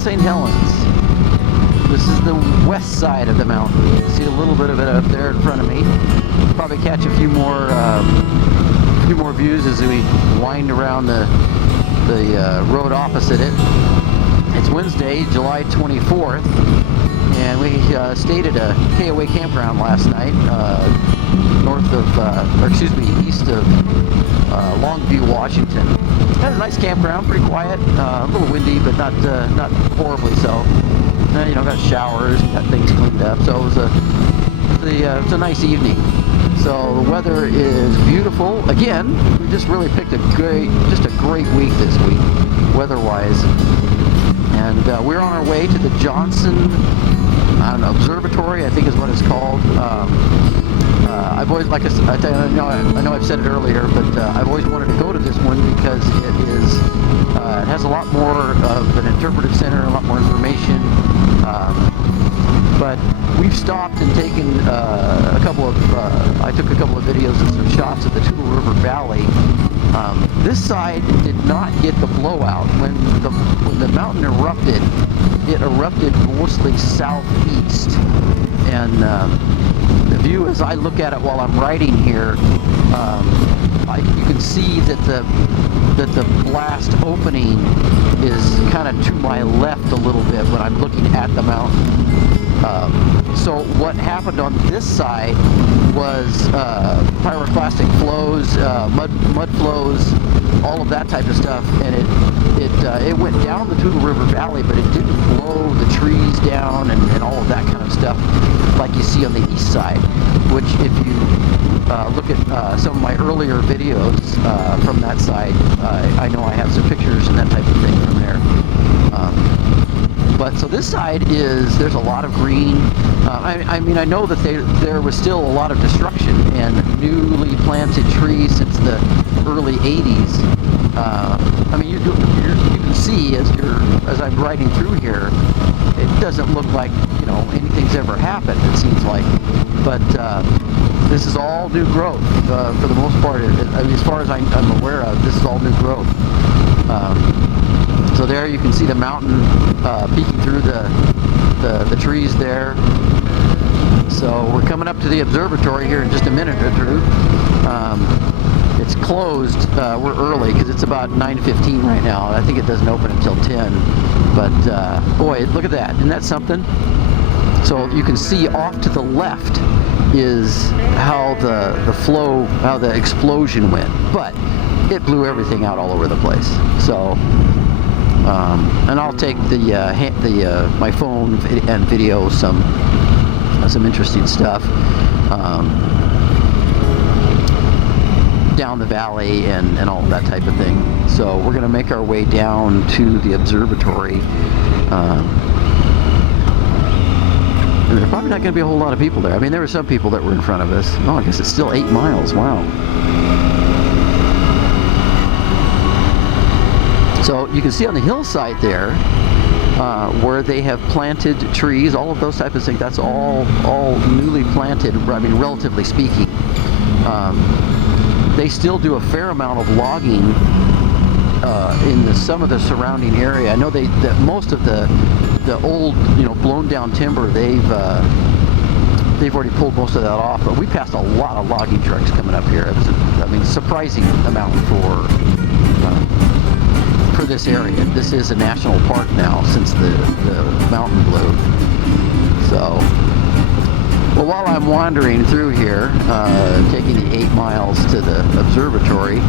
Mount St. Helens. This is the west side of the mountain. You can see a little bit of it up there in front of me. Probably catch a few more views as we wind around the road opposite it. It's Wednesday, July 24th, and we stayed at a KOA campground last night, east of Longview, Washington. Had a nice campground, pretty quiet, a little windy, but not horribly so. Got showers, got things cleaned up, so it was a nice evening. So the weather is beautiful. Again, we just really picked a great week this week, weather-wise. And we're on our way to the Johnson, Observatory, I think is what it's called. I've always, like I said, I know I've said it earlier, but I've always wanted to go to this one because it has a lot more of an interpretive center, a lot more information. But we've stopped and taken I took a couple of videos and some shots of the Toutle River Valley. This side did not get the blowout. When the mountain erupted, it erupted mostly southeast. And the view as I look at it while I'm riding here, you can see that the blast opening is kind of to my left a little bit when I'm looking at the mountain. So what happened on this side was pyroclastic flows, mud flows, all of that type of stuff, and it went down the Toutle River Valley, but it didn't blow the trees down and all of that kind of stuff like you see on the east side, which if you look at some of my earlier videos from that side, I know I have some pictures and that type of thing from there. But so this side there's a lot of green. I know that there was still a lot of destruction and newly planted trees since the early 80s. You can see as I'm riding through here, it doesn't look like anything's ever happened. It seems like, but this is all new growth for the most part. As far as I'm aware of, this is all new growth. So there you can see the mountain peeking through the trees there. So we're coming up to the observatory here in just a minute or two. It's closed. We're early because it's about 9:15 right now. I think it doesn't open until 10. But boy, look at that. Isn't that something? So you can see off to the left is how the explosion went. But it blew everything out all over the place. So. And I'll take my phone and video some interesting stuff down the valley and all that type of thing. So we're going to make our way down to the observatory. And there's probably not going to be a whole lot of people there. There were some people that were in front of us. Oh, I guess it's still 8 miles. Wow. So you can see on the hillside there where they have planted trees, all of those types of things. That's all newly planted. Relatively speaking, they still do a fair amount of logging in some of the surrounding area. I know that most of the old blown down timber they've already pulled most of that off. But we passed a lot of logging trucks coming up here. It was surprising amount for this area. This is a national park now since the mountain blew. So, well, while I'm wandering through here, taking the 8 miles to the observatory,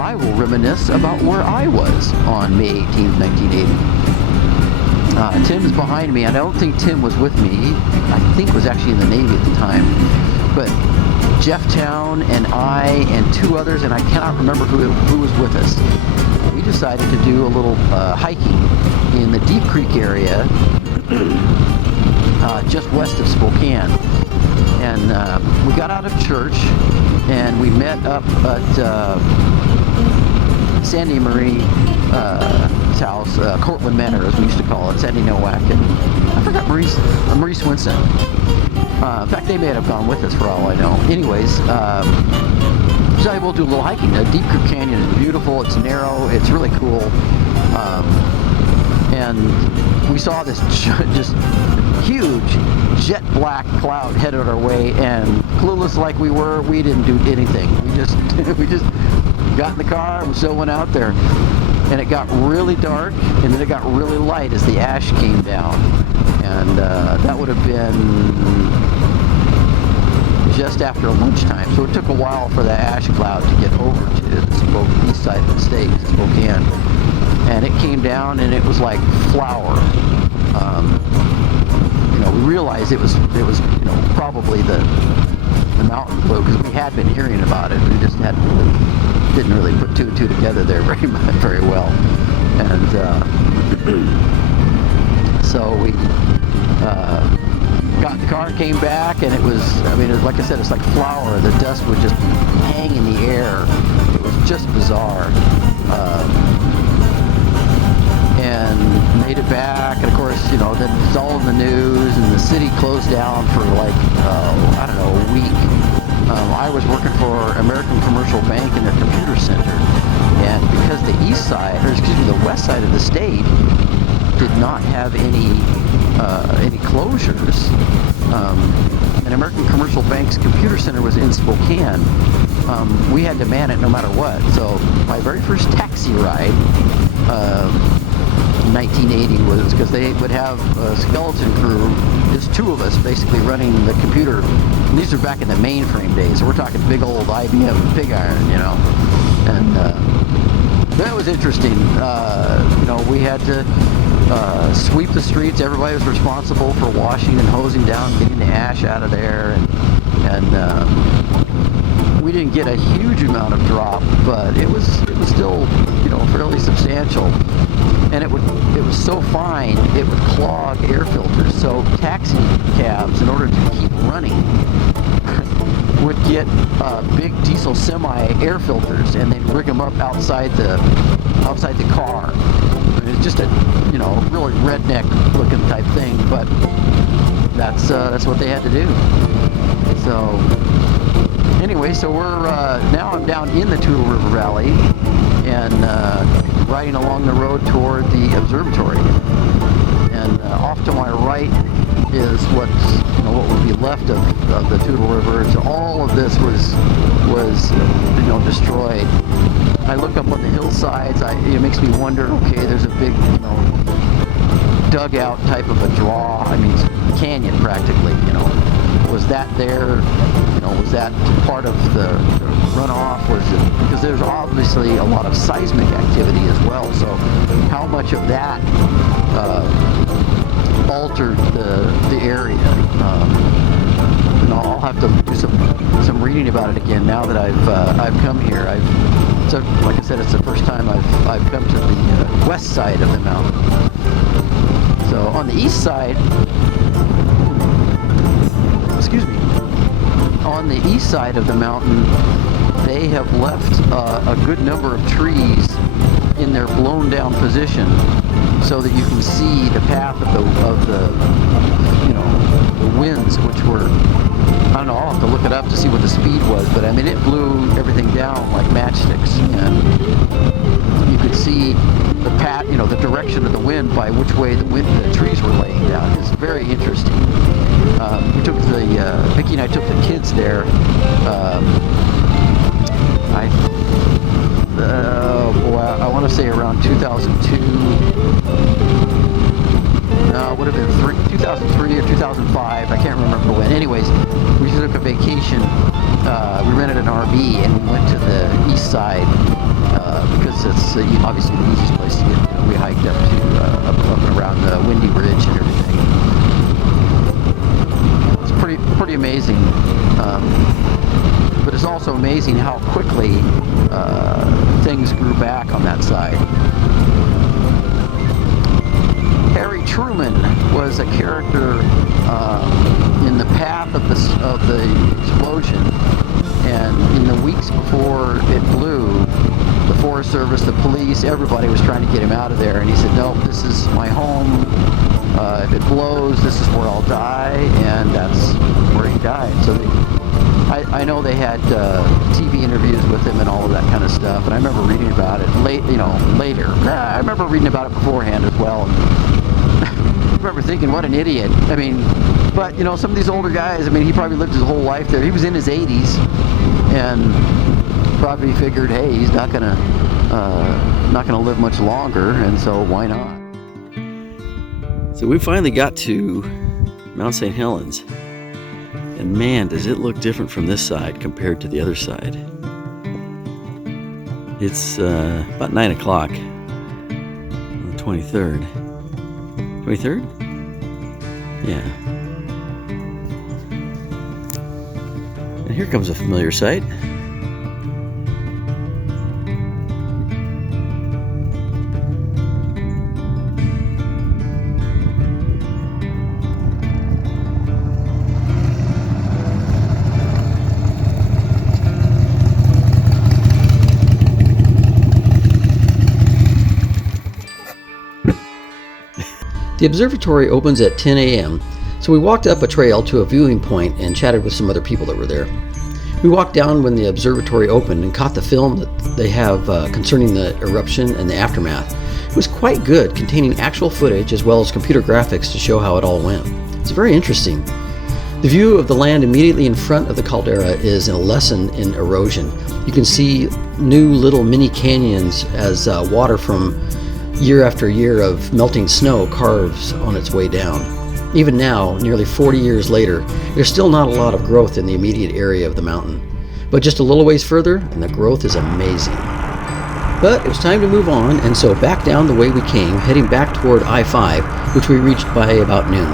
I will reminisce about where I was on May 18th, 1980. Tim's behind me, and I don't think Tim was with me. He, I think, was actually in the Navy at the time. But Jeff Town and I and 2 others, and I cannot remember who was with us. We decided to do a little hiking in the Deep Creek area, just west of Spokane. And we got out of church, and we met up at Sandy Marie's house, Cortland Manor, as we used to call it, Sandy Nowak, and I forgot Marie Swinson. In fact, they may have gone with us for all I know. Anyways, so we'll do a little hiking. The Deep Creek Canyon is beautiful. It's narrow. It's really cool. and we saw this just huge jet black cloud headed our way, and clueless like we were, we didn't do anything. We just got in the car and so went out there, and it got really dark, and then it got really light as the ash came down, and that would have been just after lunchtime, so it took a while for the ash cloud to get over to the east side of the state, Spokane, and it came down and it was like flour. We realized it was probably the mountain flu, because we had been hearing about it. We just didn't really put two and two together there very well, and so we got in the car, came back, and it was like I said, it's like flour. The dust would just hang in the air. It was just bizarre. And made it back, and of course, then it's all in the news, and the city closed down for like, a week. I was working for American Commercial Bank in their computer center, and because the the west side of the state did not have any closures, and American Commercial Bank's computer center was in Spokane, we had to man it no matter what. So my very first taxi ride, 1980, was because they would have a skeleton crew, just two of us basically running the computer. And these are back in the mainframe days, so we're talking big old IBM pig iron, and that was interesting. We had to sweep the streets. Everybody was responsible for washing and hosing down, getting the ash out of there, and we didn't get a huge amount of drop, but it was still fairly substantial. And it was so fine, it would clog air filters. So taxi cabs, in order to keep running, would get big diesel semi air filters, and they'd rig them up outside the car. It's just a really redneck looking type thing, but that's what they had to do. So anyway, so we're now I'm down in the Toutle River Valley, and riding along the road toward the observatory, and off to my right is what would be left of the Toutle River. So all of this was destroyed. I look up on the hillsides. It makes me wonder. Okay, there's a big dugout type of a draw. It's a canyon practically. Was that there? Was that part of the runoff? Was it, because there's obviously a lot of seismic activity as well. So how much of that altered the area? I'll have to do some reading about it again now that I've come here. So like I said, it's the first time I've come to the west side of the mountain. So on the east side, on the east side of the mountain, they have left a good number of trees in their blown down position, so that you can see the path of the winds, which were, I don't know, I'll have to look it up to see what the speed was, but it blew everything down like matchsticks, and you could see the path, the direction of the wind by which way the trees were laying down. It's very interesting. We took Vicki and I took the kids there. I want to say around 2002. No, it would have been 2003 or 2005. I can't remember when. Anyways, we took a vacation. We rented an RV and we went to the east side because it's obviously the easiest place to get. We hiked up to up and around the Windy Ridge and everything. It's pretty amazing. But it's also amazing how quickly things grew back on that side. Harry Truman was a character in the path of the explosion, and in the weeks before it blew, the Forest Service, the police, everybody was trying to get him out of there, and he said, "No, this is my home. If it blows, this is where I'll die," and that's where he died. So I know they had TV interviews with him and all of that kind of stuff, and I remember reading about it later. I remember reading about it beforehand as well. And I remember thinking, what an idiot. I mean, but some of these older guys, I mean, he probably lived his whole life there. He was in his 80s, and probably figured, hey, he's not gonna live much longer, and so why not? So we finally got to Mount St. Helens, and man, does it look different from this side compared to the other side. It's about 9 o'clock on the 23rd. 23rd? Yeah. And here comes a familiar sight. The observatory opens at 10 a.m., so we walked up a trail to a viewing point and chatted with some other people that were there. We walked down when the observatory opened and caught the film that they have concerning the eruption and the aftermath. It was quite good, containing actual footage as well as computer graphics to show how it all went. It's very interesting. The view of the land immediately in front of the caldera is a lesson in erosion. You can see new little mini canyons as water from year after year of melting snow carves on its way down. Even now, nearly 40 years later, there's still not a lot of growth in the immediate area of the mountain. But just a little ways further, and the growth is amazing. But it was time to move on, and so back down the way we came, heading back toward I-5, which we reached by about noon.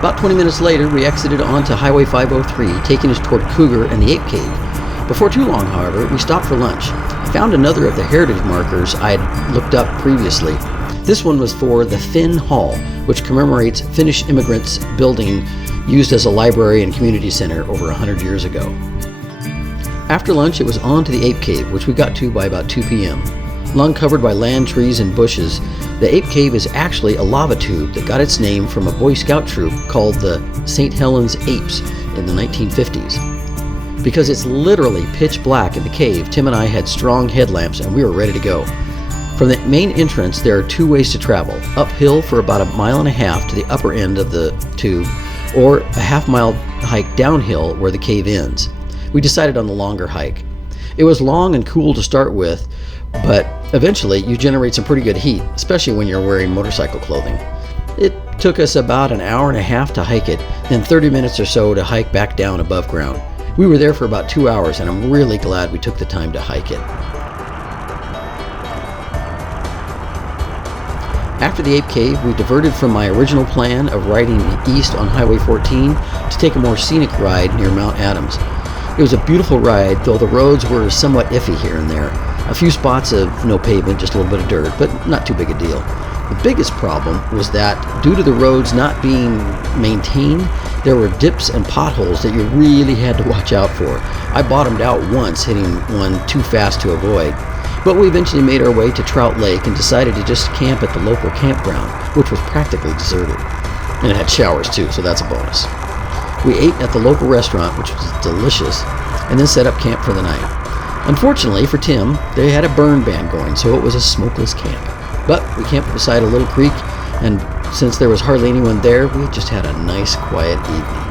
About 20 minutes later, we exited onto Highway 503, taking us toward Cougar and the Ape Cave. Before too long, however, we stopped for lunch. I found another of the heritage markers I had looked up previously. This one was for the Finn Hall, which commemorates Finnish immigrants' building used as a library and community center over 100 years ago. After lunch, it was on to the Ape Cave, which we got to by about 2 p.m. Long covered by land, trees, and bushes, the Ape Cave is actually a lava tube that got its name from a Boy Scout troop called the St. Helens Apes in the 1950s. Because it's literally pitch black in the cave, Tim and I had strong headlamps and we were ready to go. From the main entrance, there are two ways to travel: uphill for about 1.5 miles to the upper end of the tube, or a half-mile hike downhill where the cave ends. We decided on the longer hike. It was long and cool to start with, but eventually you generate some pretty good heat, especially when you're wearing motorcycle clothing. It took us about 1.5 hours to hike it, then 30 minutes or so to hike back down above ground. We were there for about 2 hours, and I'm really glad we took the time to hike it. After the Ape Cave, we diverted from my original plan of riding east on Highway 14 to take a more scenic ride near Mount Adams. It was a beautiful ride, though the roads were somewhat iffy here and there. A few spots of no pavement, just a little bit of dirt, but not too big a deal. The biggest problem was that, due to the roads not being maintained, there were dips and potholes that you really had to watch out for. I bottomed out once, hitting one too fast to avoid. But we eventually made our way to Trout Lake and decided to just camp at the local campground, which was practically deserted. And it had showers too, so that's a bonus. We ate at the local restaurant, which was delicious, and then set up camp for the night. Unfortunately for Tim, they had a burn ban going, so it was a smokeless camp. But we camped beside a little creek, and since there was hardly anyone there, we just had a nice, quiet evening.